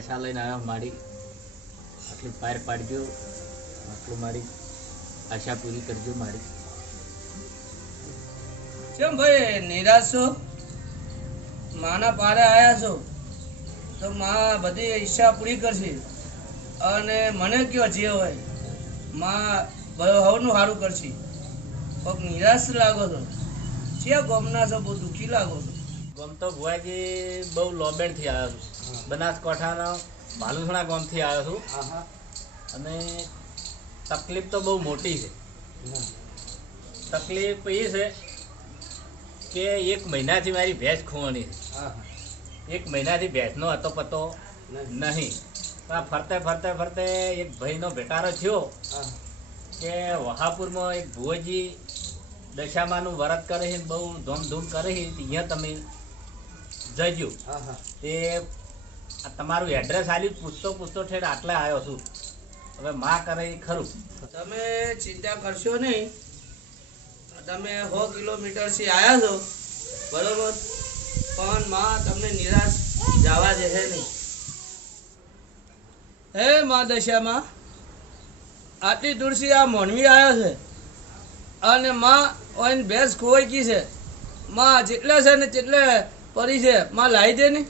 આશા લઈને આવ્યો મારી આટલી પાર પાડજો આટલું મારી આશા પૂરી કરજો મારી. કેમ ભાઈ નિરાશ છો? માના પારે આયા છો? તો માં બધી ઈચ્છા પૂરી કરશે. અને મને કયો જે હોયમાં હવનું સારું કરશે. કોક નિરાશ લાગો છો? છે ગમના છો બહુ દુઃખી લાગો છો? ગામ તો ભુવાજી બહુ લોબેણથી આવ્યા છું. બનાસકાંઠાના ભાલુસણા ગામથી આવ્યો છું. અને તકલીફ તો બહુ મોટી છે. તકલીફ એ છે કે એક મહિનાથી મારી ભેંસ ખોવાની છે. એક મહિનાથી ભેંસનો હતો પતો નહીં. આ ફરતે ફરતે ફરતે એક ભાઈનો ભેટારો થયો કે વહાપુરમાં એક ભુવજી દશામાનું વરત કરે છે બહુ ધૂમધૂમ કરે છે. ત્યાં તમે જજો. તે તમારું એડ્રેસ આલ્યું પૂછતો પૂછતો ઠેર આટલે આવ્યો છું. હવે માં કરે એ ખરું. તમે ચિંતા કરશો નહીં. તમે સો કિલોમીટરથી આવ્યા છો. બરોબર. પણ માં તમને નિરાશ જવા દેશે નહીં. હે માં દશામાં? આટલી દૂરથી આ મોનવી આવ્યો છે. અને માં ઓન ભેંસ ખોવાઈ ગઈ છે. માં જેટલે છે ને જેટલે પડી છે. માં લાવી દે ને.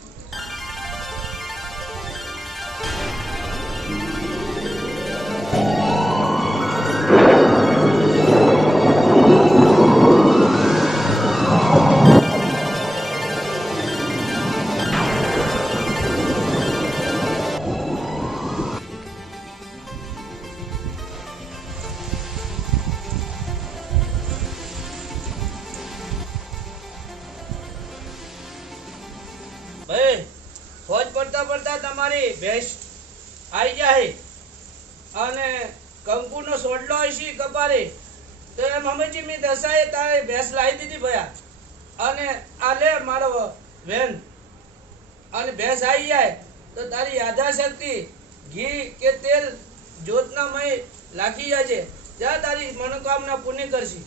ભેંસ આવી જાય અને કંકુનો સોડલો હશે કપારે. તો એમ મમ્મીજી મેં દસાએ તારે ભેંસ લાવી દીધી ભયા. અને આ લે મારો વેન. અને ભેંસ આવી જાય. તો તારી યાદાશક્તિ ઘી કે તેલ જ્યોતનામય લાખી જાય છે ત્યાં તારી મનોકામના પૂર્ણ કરશી.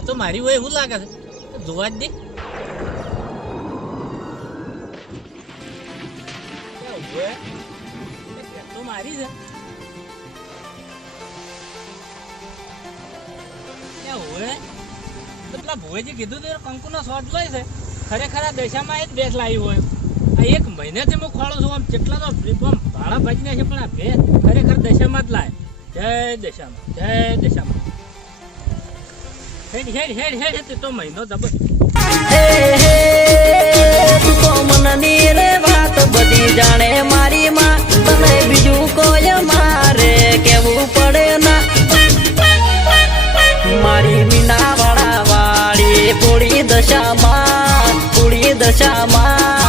આ તો મારી હોય એવું લાગે છે. જોવા જ દે. તો મારી છે. પેલા ભુવેજી કીધું તો કંકુનો શોટ લઈ છે. ખરેખર દશામાં એ જ ભેંસ લાવી આ એક મહિનાથી હું છું આમ કેટલા તો ભાડા ભાજીને છે પણ આ ભેંસ ખરેખર દશામાં જ લાય. જય દશામાં જય દશામાં. વાત બધી જાણે મારી માં. બીજું કોઈ મારે કેવું પડે ના? મારી મીના વાળા વાળી દશામાં, પૂરી દશામાં.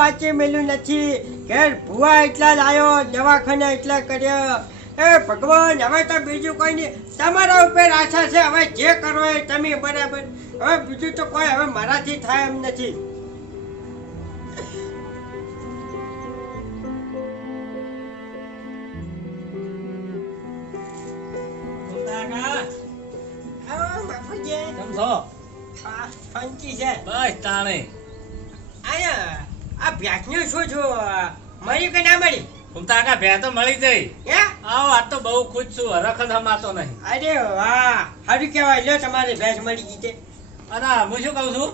કશું બાકી મેલું નથી. ઘેર ભુવા એટલા લાયો દવાખાને એટલા કર્યા. એ ભગવાન હવે તો બીજું કોઈ નહીં. તમારા ઉપર આશા છે હવે જે કરો એ તમે બરાબર. હવે બીજું તો કોઈ હવે મારાથી થાય એમ નથી. બસ તાણે. આયા. આ ભેંસનું શું છું મળી કે ના મળી હું કા ભે તો મળી જઈ હે? આવો આ તો બહુ ખુશ છું હરખત હમાતો નહીં. અરે વાહ સારું કહેવાય. લો તમારી ભેંસ મળી ગઈ છે. અરે હું શું કહું છું?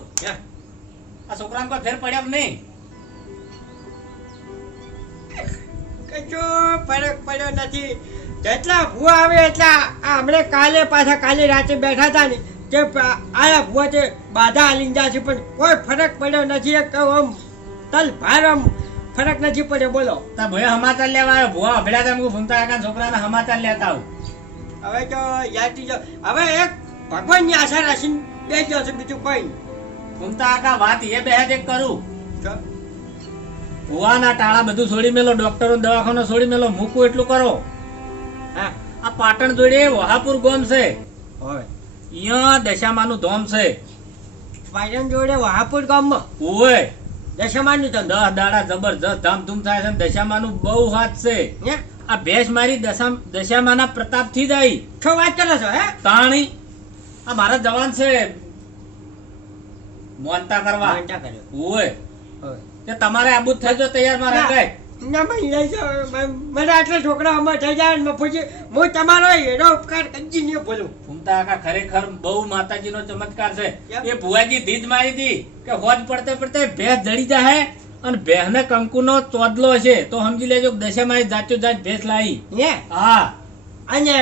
આ છોકરાને કોઈ ફેર પડ્યા નહીં? કશો ફરક પડ્યો નથી. જેટલા ભૂવા આવે એટલા હમણે કાલે પાછા કાલે રાતે બેઠા હતા ને તે આયા ભૂવા તે બાધા આલી જાય છે પણ કોઈ ફરક પડ્યો નથી. એક આમ તલ ભારમ. ફરક નથી પડ્યો બોલો. તા ભયો સમાચાર લેવા આવ્યો. ભુવા અભડ્યા તા મુકુ ભૂમતા કાકા છોકરાના સમાચાર લેતા આવું. હવે તો યાદ જો હવે એક ભગવાનની આશા રાખીને બેસજો છે બીજું કોઈ. ભૂમતા કાકા વાત એ બે એક કરું. ભુવાના ટાળા બધું છોડી મેલો ડોક્ટરો દવાખાનો છોડી મેલો મૂકું એટલું કરો. હા. આ પાટણ જોડે વહાપુર ગોમ છે. હવે. અહીંયા દશામાનું ધોમ છે. પાટણ જોડે વહાપુર ગામમાં. ઓય દશમાનું તો દસ દાડા જબરજસ્ત ધામધૂમ થાય છે દશામાનનું બહુ હાથ છે. આ ભેંસ મારી દશા દશામાના પ્રતાપથી જ આવી. છો વાત કરો છો હે? તાણી આ મારા જવાન છે. મોનતા કરવા. મોનતા કર્યો. ઓય. તે તમારે આબુ જ થજો તૈયાર મારા ના. ના ભાઈ લઈ જાઓ મને આટલા છોકરા અમાર થઈ જાય ને પછી હું તમારો એનો ઉપકાર કદી નહીં બોલું ફૂમતા કાકા ખરેખર બહુ માતાજીનો ચમત્કાર છે? એ ભુવાજી ધીજ મારી હતી કે હોજ પડતે પડતે ભેંસ જડી જાય અને ભેંસને કંકુનો ચોદલો છે. તો સમજી લેજો દશા મારી જાચો જાત ભેંસ લાવી. હે? હા. અને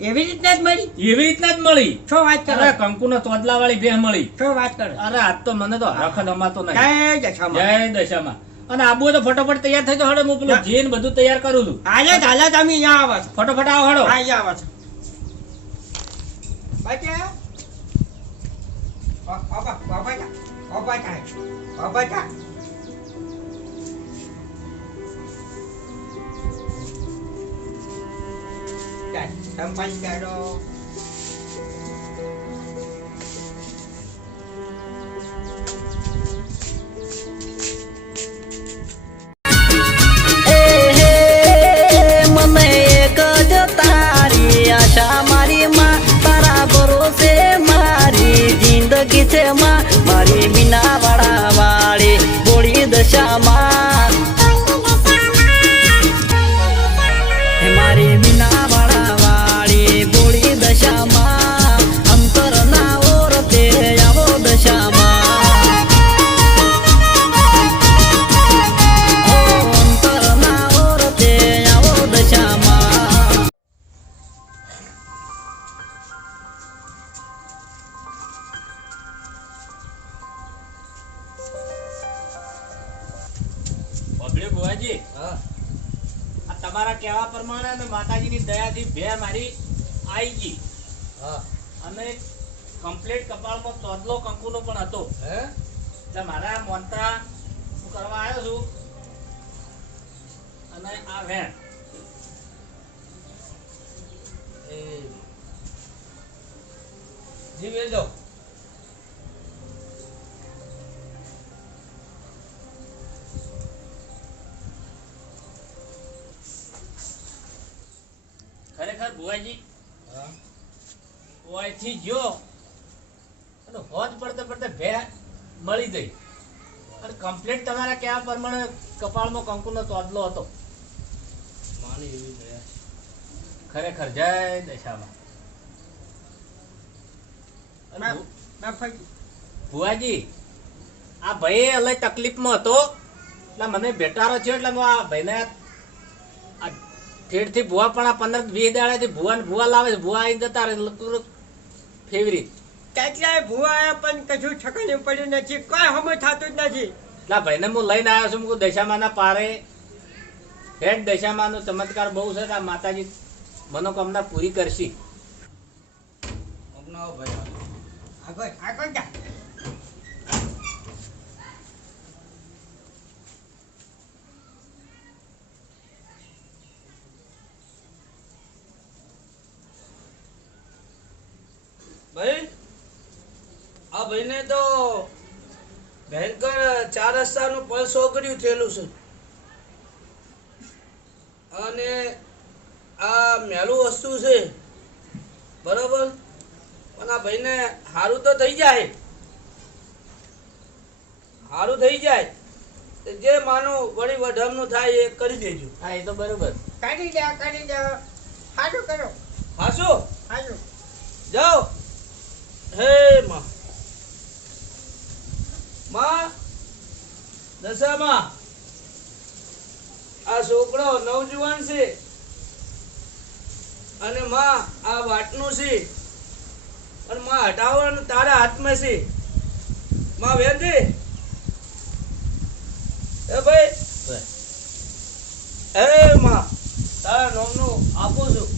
એવી રીતના જ મળી? એવી રીતના જ મળી. છો વાત કરે? અરે કંકુનો ચોદલા વાળી ભેંસ મળી. છો વાત કરે? અરે આજ તો મને તો હરખ નમાતો નહીં. જય દશામાં. જય દશામાં. અને આબુ તો ફટોફટ તૈયાર થઈ તો હડો હું પેલું ના. બધું તૈયાર કરું છું. આજે હાલે જ અમે અહીંયા આવો છો ફટોફટ આવો હડો હા અહીંયા આવો છો બાકી બાબા બાબા બાબા બાબા ભુવાજી આ તમારા કહેવા પ્રમાણે અને માતાજીની દયાથી બે મારી આઈ ગઈ. હા. અને કમ્પ્લીટ કપાળમાં ચોદલો કંકુનો પણ હતો. હે? એટલે મારા મોનતા હું કરવા આવ્યો છું. અને આ વેણ. એ. જીવે દો ઓયથી ગયો અને હોજ પડતે પડતે ભે મળી ગઈ. અને કમ્પ્લીટ તમારા કયા પ્રમાણે કપાળમાં કંકુનો તોડલો હતો? માની એવી દયા. ખરેખર જય દશામાં. અને ભુવાજી આ ભાઈ અલય તકલીફમાં હતો? એટલે મને બેટારો છે એટલે હું આ ભાઈને આ ઠેઠથી ભુવા પણ આ પંદર વીસ દાડાથી ભુવા ને ભુવા લાવે છે. ભુવા આવી જતા રહે એટલે ફેવરી કેટલાય ભૂવા આયા પણ કશું ઠકાણે પડ્યું નથી. કોઈ હમો થતું જ નથી. ના ભાઈને હું લઈને આવ્યો છું હું દશામાના પારે. હેડ દશામાનો ચમત્કાર બહુ છે આ માતાજી મનોકામના પૂરી કરશી. આગળ આગળ જા ભાઈ આ ભાઈને તો ભયંકર ચાર રસ્તાનું પલ્સ ઓગળ્યું થયેલું છે. અને આ મેલું વસ્તુ છે બરોબર? પણ આ ભાઈને સારું તો થઈ જાય. સારું થઈ જાય. જે માનું વળી વઢમનું થાય એ કરી દેજો. હા એ તો બરોબર. કરી દે કાઢી દે. હાજુ કરો. હાસુ હાજુ જાઓ. હે માં. માં દશામાં. આ છોકરો નવજુવાન છે. અને માં આ વાટનું છે. અને માં હટાવવાનું તારા હાથમાં છે. માં વેંદી. એ ભાઈ. અરે માં તારા નોમનું આપું છું.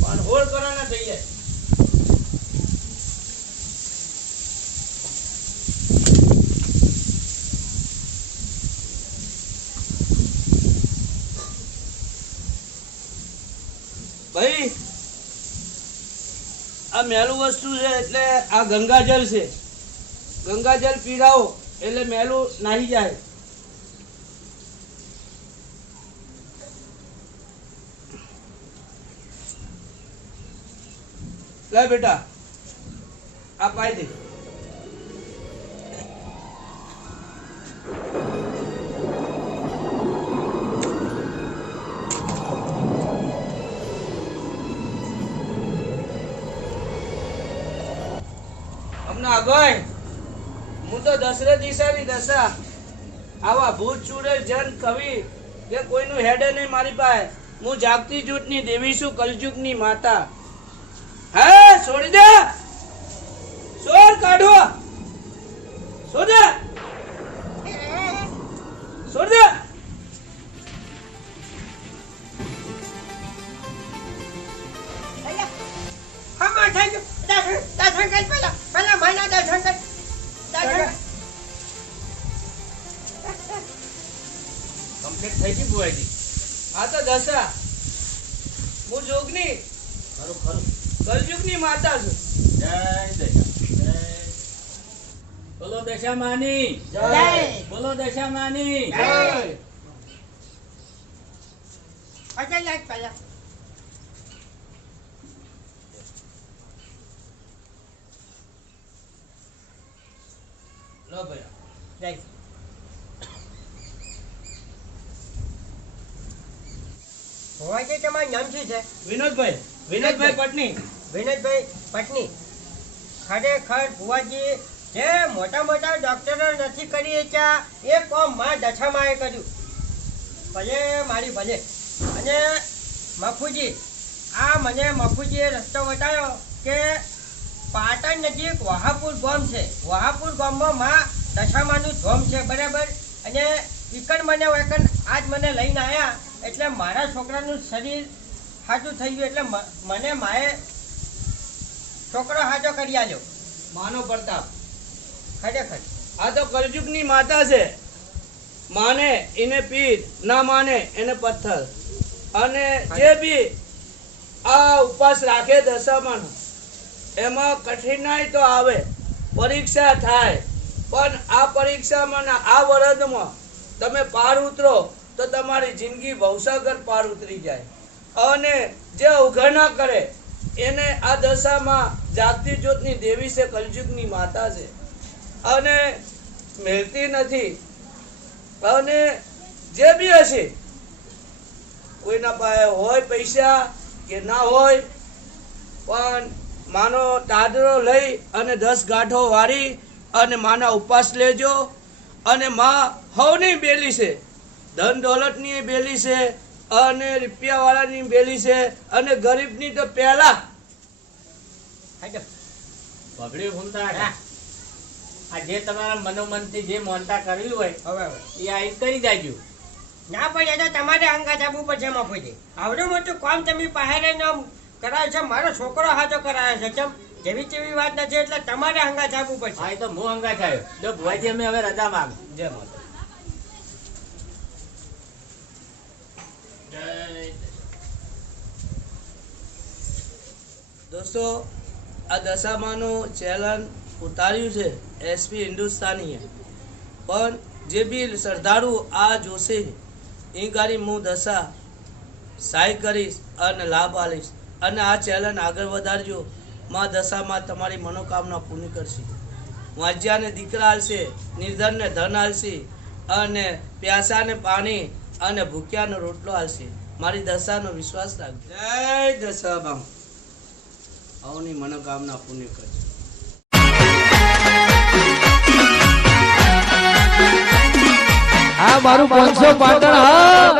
પણ હોળ કરવાના થઈ જાય. ભાઈ, આ મેલું વસ્તુ છે એટલે આ ગંગાજલ છે. ગંગાજલ પીડાવો એટલે મેલું નાહી જાય. લે બેટા, આ પાઈ દે. અમને આગળ હું તો દશરથ દિશાની દશા. આવા ભૂત ચૂડેલ જન કવિ કે કોઈનું હેડે નહીં મારી પાસે. હું જાગતી જૂથની દેવી છું, કલજુગની માતા. હે, છોડી દે! સોર કાઢો! છોડ દે! છોડ દે! હમ થઈ ગયો દાખલ દાખલ કર પેલા કમ્પ્લીટ થઈ ગઈ બુવાજી આ તો દશા હું જોગની. ખરું ખરું. કલયુગની માતા છું. જય દશા બોલો દશા માની જય. બોલો દશા માની જય. અચલ લાગ પેલા લો ભાઈ જય તમારું નામ શું છે? વિનોદભાઈ. વિનોદભાઈ પટની. વિનોદભાઈ પટની. ખરેખર ભુવાજી જે મોટા મોટા ડોક્ટરો નથી કરી શક્યા એ કોમમાં દશામાએ કર્યું. ભલે મારી ભલે. અને મફુજી આ મને મફુજીએ રસ્તો બતાવ્યો કે પાટણ નજીક વહાપુર ગામ છે. વહાપુર ગામમાં માં દશામાનું ધોમ છે બરાબર? અને વિકન મને વેકન આજ મને લઈને આવ્યા એટલે મારા છોકરાનું શરીર સાચું થઈ ગયું એટલે મને માએ છોકરો હાજો કરી આલ્યો. માનો પ્રતાપ. ખરેખર. આ તો કલયુગની માતા છે. માને એને પીર ના માને એને પથ્થર. અને જે બી આ ઉપવાસ રાખે દશામાં એમાં કઠિનાઈ તો આવે, પરીક્ષા થાય, પણ આ પરીક્ષામાં આ વરદમાં તમે પાર ઉતરો તો તમારી જિંદગી ભવસાગર પાર ઉતરી જાય. અને જે અવગણના કરે, એને આ દશામાં જાગતી જ્યોતની દેવી છે કલયુગની માતા છે. અને મેળતી નથી. અને જે બી હશે, કોઈના પાસે હોય પૈસા કે ના હોય, પણ માનો દાદરો લઈ અને દસ ગાંઠો વાળી અને માના ઉપવાસ લેજો. અને માં હવની બેલી છે. ધન દોલતની બેલી છે અને રૂપિયાવાળાની બેલી છે અને ગરીબની તો પહેલા. બગડી ભૂલતા હા. આ જે તમારા મનોમનથી જે મોનતા કરવી હોય હવે હવે. એ આ કરી દેજો. ના પણ એ તો તમારે અંગાત આપવું પડશે મફુજી આવડું મોટું કામ તમે પહેરે ન કરાયો છે? મારો છોકરો હાજો કરાયો છે. કેમ? જેવી તેવી વાત નથી એટલે તમારે હંગા જાગવું પડશે. હા તો હું હંગા થયો જો ભુવાજી અમે હવે રજા માંગ જય માતા દોસ્તો આ દશામાનું ચેલન ઉતાર્યું છે એસપી હિન્દુસ્તાનીએ. પણ જે બી શ્રદ્ધાળુ આ જોશે એ ગાડી હું દશા સહાય કરીશ અને લાભ આલીશ. અને આ ચેલન આગળ વધારજો. માં દશામાં તમારી મનોકામના પૂર્ણ કરશે. વાંજ્યાને દીકરા આલશે, નિર્ધનને ધન આલશે અને પ્યાસાને પાણી અને ભૂખ્યાનો રોટલો આલશે. મારી દશાનો વિશ્વાસ રાખજો. જય દશા બામ મનોકામના પૂર્ણ કરજો. આ મારું પાંચસો પાટણ, હા.